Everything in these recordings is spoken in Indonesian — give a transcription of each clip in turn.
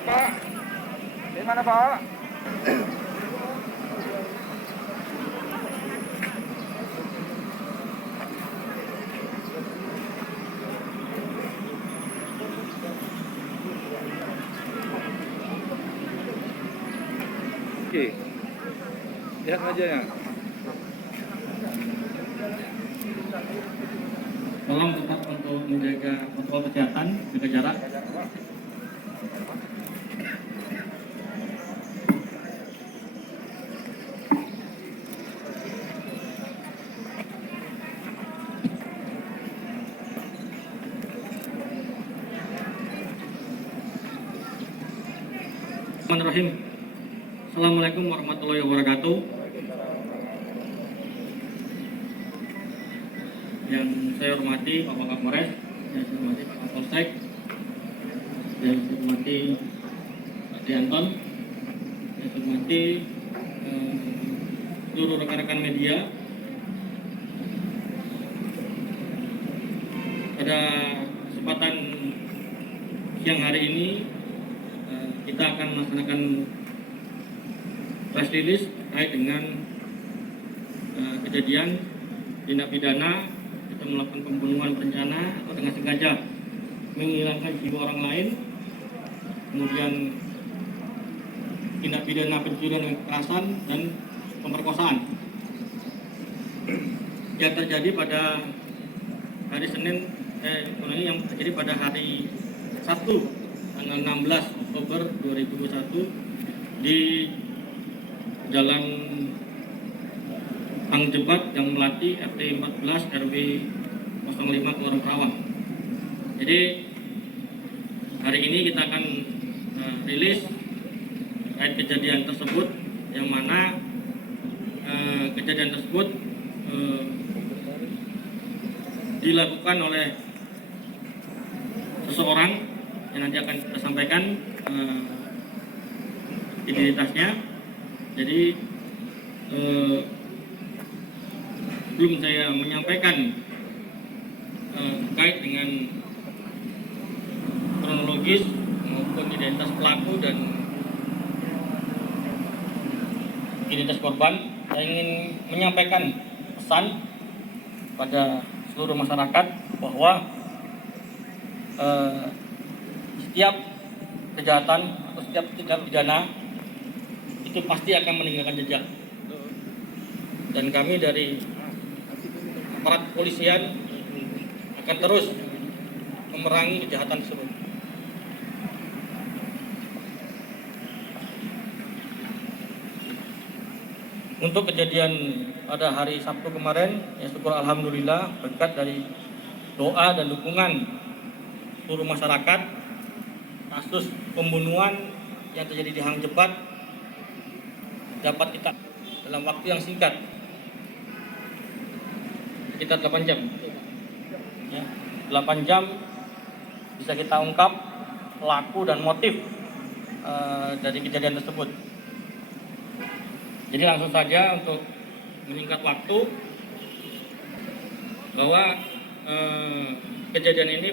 Pak, di mana Pak? Oke, lihat aja ya. Tolong tetap untuk menjaga protokol kesehatan, jaga jarak. Bismillahirrahmanirrahim. Assalamualaikum warahmatullahi wabarakatuh. Yang saya hormati Bapak Kapolres, yang saya hormati Pak Kapolsek, yang saya hormati Pak Dianton, yang saya hormati seluruh rekan-rekan media. Pada kesempatan siang hari ini kita akan melaksanakan press release terkait dengan kejadian tindak pidana kita melakukan pembunuhan berencana atau dengan sengaja menghilangkan jiwa orang lain, kemudian tindak pidana pencurian dan kekerasan dan pemerkosaan yang terjadi pada hari Senin, yang terjadi pada hari Sabtu tanggal 16 Oktober 2021 di Jalan Hang Jebat Gang Melati RT 14 RW 05 Kelurahan Perawang. Jadi hari ini kita akan rilis terkait kejadian tersebut, yang mana kejadian tersebut dilakukan oleh seseorang yang nanti akan kita sampaikan identitasnya. Jadi sebelum saya menyampaikan terkait dengan kronologis maupun identitas pelaku dan identitas korban, saya ingin menyampaikan pesan pada seluruh masyarakat bahwa setiap kejahatan atau setiap tindak pidana itu pasti akan meninggalkan jejak, dan kami dari aparat kepolisian akan terus memerangi kejahatan tersebut. Untuk kejadian pada hari Sabtu kemarin, ya syukur alhamdulillah berkat dari doa dan dukungan seluruh masyarakat, kasus pembunuhan yang terjadi di Hang Jebat dapat kita dalam waktu yang singkat, sekitar 8 jam ya, 8 jam bisa kita ungkap pelaku dan motif dari kejadian tersebut. Jadi langsung saja untuk menyingkat waktu, bahwa kejadian ini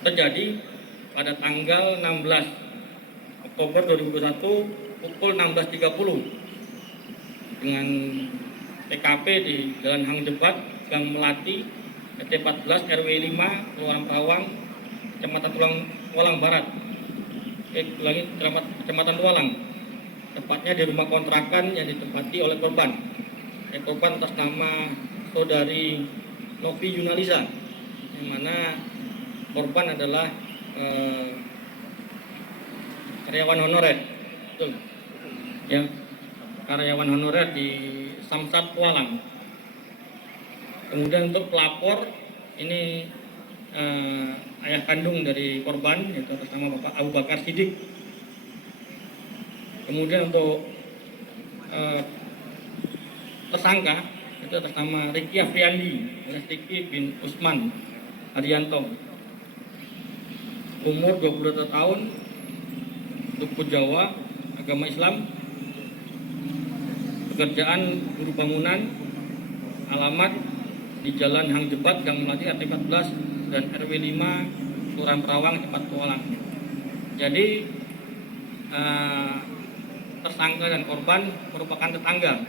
terjadi pada tanggal 16 Oktober 2021 pukul 16.30 dengan TKP di Jalan Hang Jebat Gang Melati RT 14 RW 5 Kelurahan Perawang, Kecamatan Tualang Barat, Kecamatan Tualang, tepatnya di rumah kontrakan yang ditempati oleh korban. Korban atas nama saudari Novi Yunalisa, yang mana korban adalah karyawan honorer, betul ya, karyawan honorer di Samsat Tualang. Kemudian untuk pelapor ini ayah kandung dari korban, yaitu atas nama Bapak Abu Bakar Siddiq. Kemudian untuk tersangka itu atas nama Riki Afriandi alias Riki bin Usman Arianto, umur 22 tahun, suku Jawa, agama Islam, pekerjaan guru bangunan, alamat di Jalan Hang Jebat Gang Melati RT 14 dan RW 5 Kelurahan Perawang, Cepat Tualang. Jadi tersangka dan korban merupakan tetangga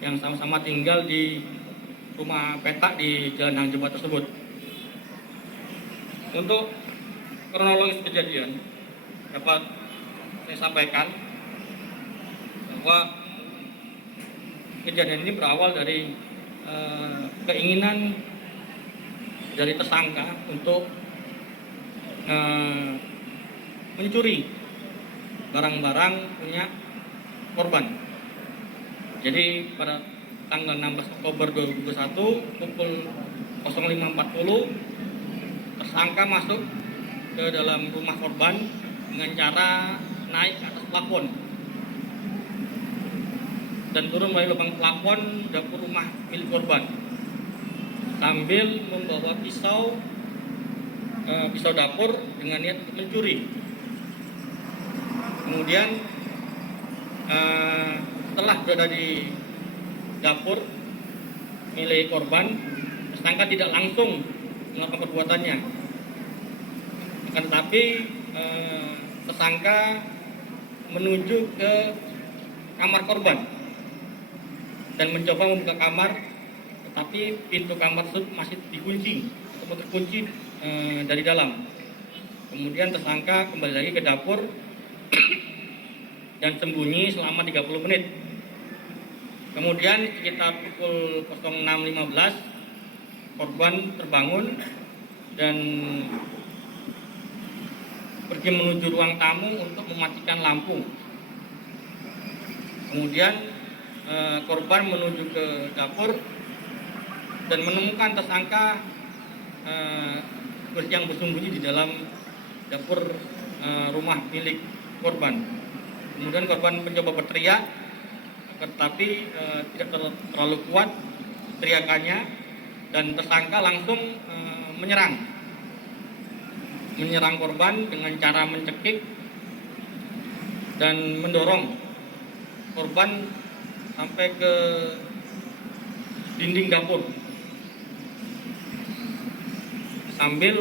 yang sama-sama tinggal di rumah petak di Jalan Hang Jebat tersebut. Untuk kronologis kejadian dapat saya sampaikan bahwa kejadian ini berawal dari keinginan dari tersangka untuk mencuri barang-barang punya korban. Jadi pada tanggal 16 Oktober 2021 pukul 05.40 tersangka masuk ke dalam rumah korban dengan cara naik ke atas plafon dan turun melalui lubang plafon dapur rumah milik korban sambil membawa pisau dapur dengan niat untuk mencuri. Kemudian setelah berada di dapur milik korban, tersangka tidak langsung melakukan perbuatannya. Akan tetapi tersangka menuju ke kamar korban dan mencoba membuka kamar, tetapi pintu kamar tersebut masih dikunci atau terkunci dari dalam. Kemudian tersangka kembali lagi ke dapur dan sembunyi selama 30 menit. Kemudian sekitar pukul 06.15 korban terbangun dan pergi menuju ruang tamu untuk mematikan lampu. Kemudian korban menuju ke dapur dan menemukan tersangka yang bersembunyi di dalam dapur rumah milik korban. Kemudian korban mencoba berteriak, tetapi tidak terlalu kuat teriakannya dan tersangka langsung menyerang korban dengan cara mencekik dan mendorong korban sampai ke dinding dapur sambil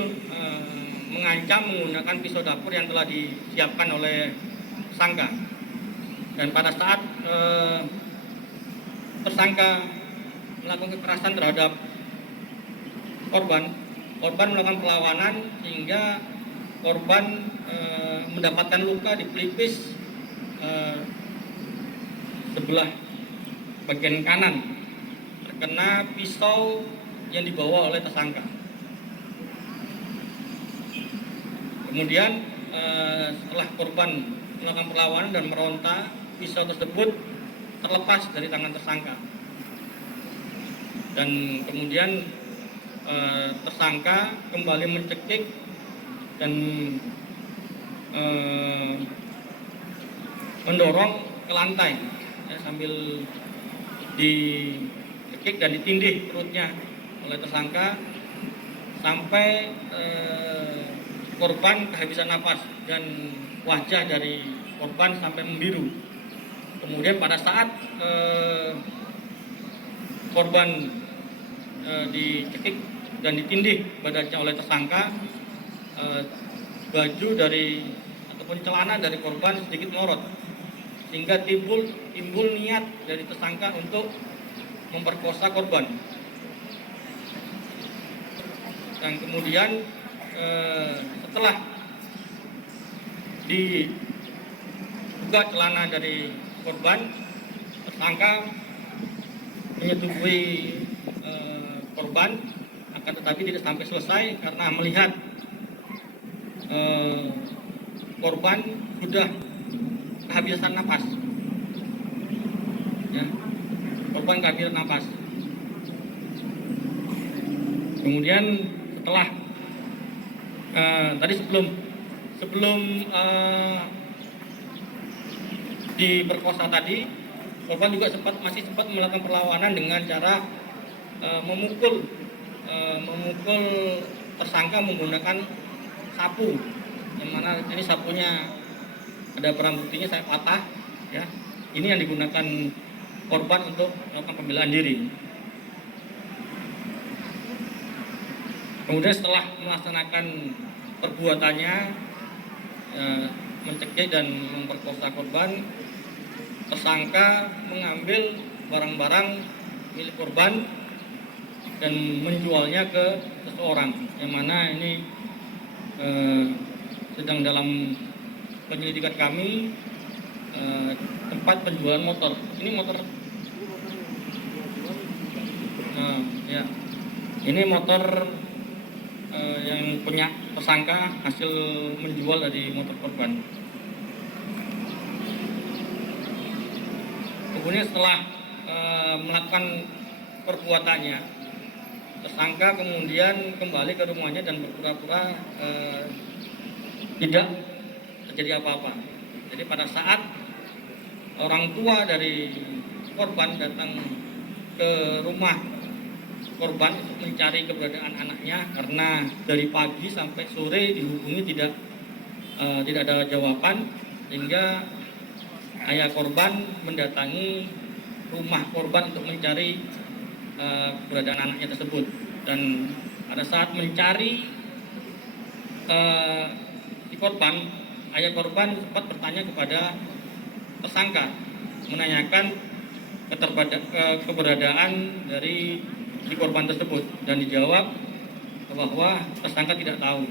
mengancam menggunakan pisau dapur yang telah disiapkan oleh tersangka. Dan pada saat tersangka melakukan kekerasan terhadap korban melakukan perlawanan sehingga korban mendapatkan luka di pelipis sebelah bagian kanan terkena pisau yang dibawa oleh tersangka. Kemudian setelah korban melakukan perlawanan dan meronta, pisau tersebut terlepas dari tangan tersangka. Dan kemudian tersangka kembali mencekik dan mendorong ke lantai ya, sambil dicekik dan ditindih perutnya oleh tersangka sampai korban kehabisan nafas dan wajah dari korban sampai membiru. Kemudian pada saat korban dicekik dan ditindih badannya oleh tersangka, baju dari ataupun celana dari korban sedikit melorot sehingga timbul niat dari tersangka untuk memperkosa korban. Dan kemudian setelah dibuka celana dari korban, tersangka menyetubuhi korban, akan tetapi tidak sampai selesai karena melihat korban sudah kehabisan napas. Ya, korban kehabisan napas. Kemudian setelah tadi sebelum diperkosa tadi, korban juga masih sempat melakukan perlawanan dengan cara memukul tersangka menggunakan sapu, yang mana ini sapunya ada barang buktinya saya patah, ya. Ini yang digunakan korban untuk melakukan pembelaan diri. Kemudian setelah melaksanakan perbuatannya, mencekik dan memperkosa korban, tersangka mengambil barang-barang milik korban dan menjualnya ke seseorang, yang mana ini sedang dalam penyelidikan kami. Tempat penjualan motor. Ini motor. Ya. Ini motor yang punya tersangka hasil menjual dari motor korban. Kemudian setelah melakukan perbuatannya, tersangka kemudian kembali ke rumahnya dan berpura-pura tidak terjadi apa-apa. Jadi pada saat orang tua dari korban datang ke rumah korban untuk mencari keberadaan anaknya, karena dari pagi sampai sore dihubungi tidak ada jawaban, sehingga ayah korban mendatangi rumah korban untuk mencari keberadaan anaknya tersebut. Dan pada saat mencari si korban, ayah korban sempat bertanya kepada tersangka, menanyakan keberadaan dari si korban tersebut, dan dijawab bahwa tersangka tidak tahu.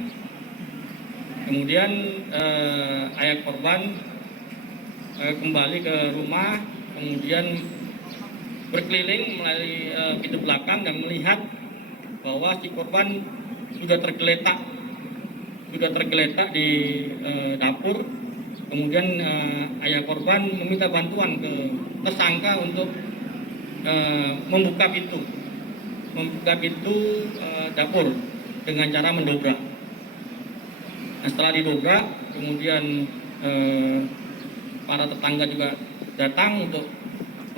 Kemudian ayah korban kembali ke rumah, kemudian berkeliling melalui pintu belakang dan melihat bahwa si korban sudah tergeletak di dapur. Kemudian ayah korban meminta bantuan ke tersangka untuk membuka pintu dapur dengan cara mendobrak. Nah, setelah didobrak, kemudian para tetangga juga datang untuk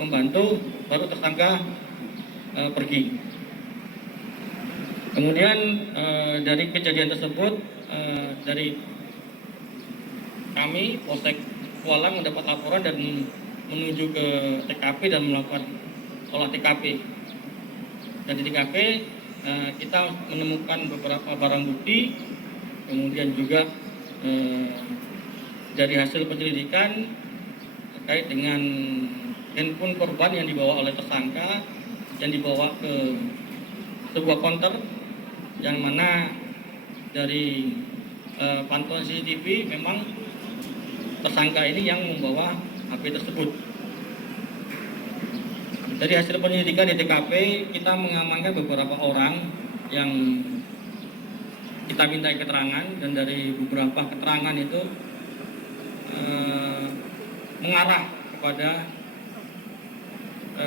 membantu, baru tersangka pergi. Kemudian dari kejadian tersebut, dari kami Polsek Kualang mendapat laporan dan menuju ke TKP dan melakukan olah TKP. Dan di TKP kita menemukan beberapa barang bukti, kemudian juga dari hasil penyelidikan terkait dengan handphone korban yang dibawa oleh tersangka, yang dibawa ke sebuah konter, yang mana dari pantauan CCTV memang tersangka ini yang membawa HP tersebut. Dari hasil penyelidikan di TKP, kita mengamankan beberapa orang yang kita minta keterangan, dan dari beberapa keterangan itu mengarah kepada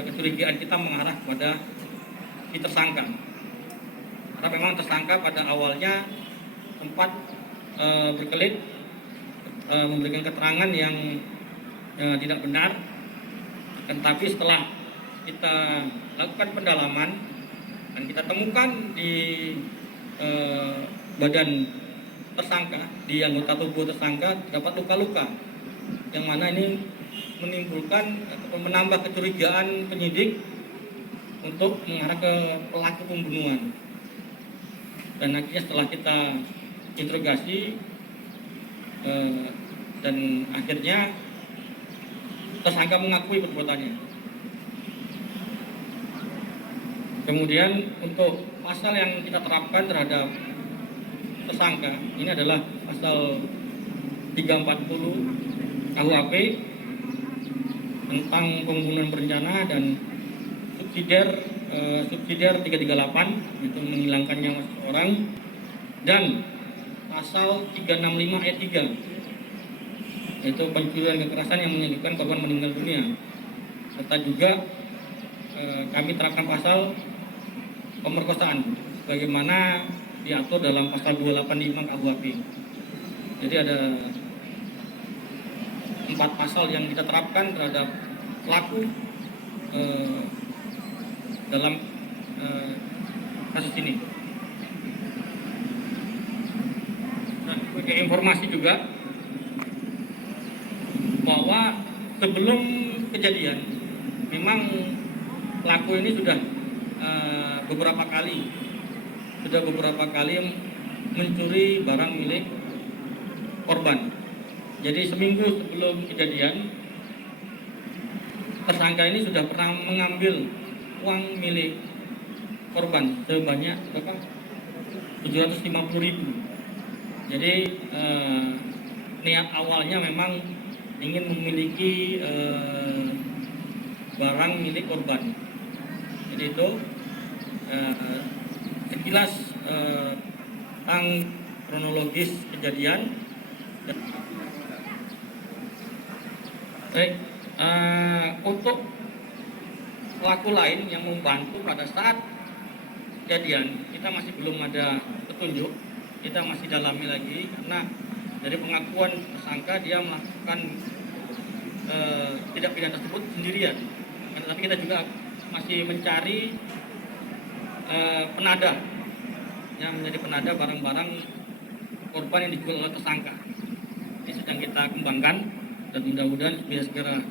kecurigaan kita mengarah kepada si tersangka. Karena memang tersangka pada awalnya sempat berkelit memberikan keterangan yang tidak benar, tetapi setelah kita lakukan pendalaman dan kita temukan di badan tersangka, di anggota tubuh tersangka terdapat luka-luka, yang mana ini menimbulkan atau menambah kecurigaan penyidik untuk mengarah ke pelaku pembunuhan. Dan akhirnya setelah kita interogasi dan akhirnya tersangka mengakui perbuatannya. Kemudian untuk pasal yang kita terapkan terhadap tersangka ini adalah pasal 340 KUHP tentang pembunuhan berencana dan subsidiar 338 itu menghilangkan nyawa seseorang, dan pasal 365 ayat 3 yaitu pencurian kekerasan yang menyebabkan korban meninggal dunia, serta juga kami terapkan pasal pemerkosaan bagaimana diatur dalam pasal 285 KUHP. Jadi ada 4 pasal yang kita terapkan terhadap pelaku dalam kasus ini. Dan sebagai informasi juga bahwa sebelum kejadian memang pelaku ini sudah beberapa kali mencuri barang milik korban. Jadi seminggu sebelum kejadian, tersangka ini sudah pernah mengambil uang milik korban sebanyak berapa? 750.000. Jadi niat awalnya memang ingin memiliki barang milik korban. Jadi itu sekilas tentang kronologis kejadian. Baik, untuk pelaku lain yang membantu pada saat kejadian, kita masih belum ada petunjuk, kita masih dalami lagi karena dari pengakuan tersangka dia melakukan tindak pidana tersebut sendirian. Tapi kita juga masih mencari penada yang menjadi penada barang-barang korban yang dijual oleh tersangka. Ini sedang kita kembangkan dan mudah-mudahan bisa segera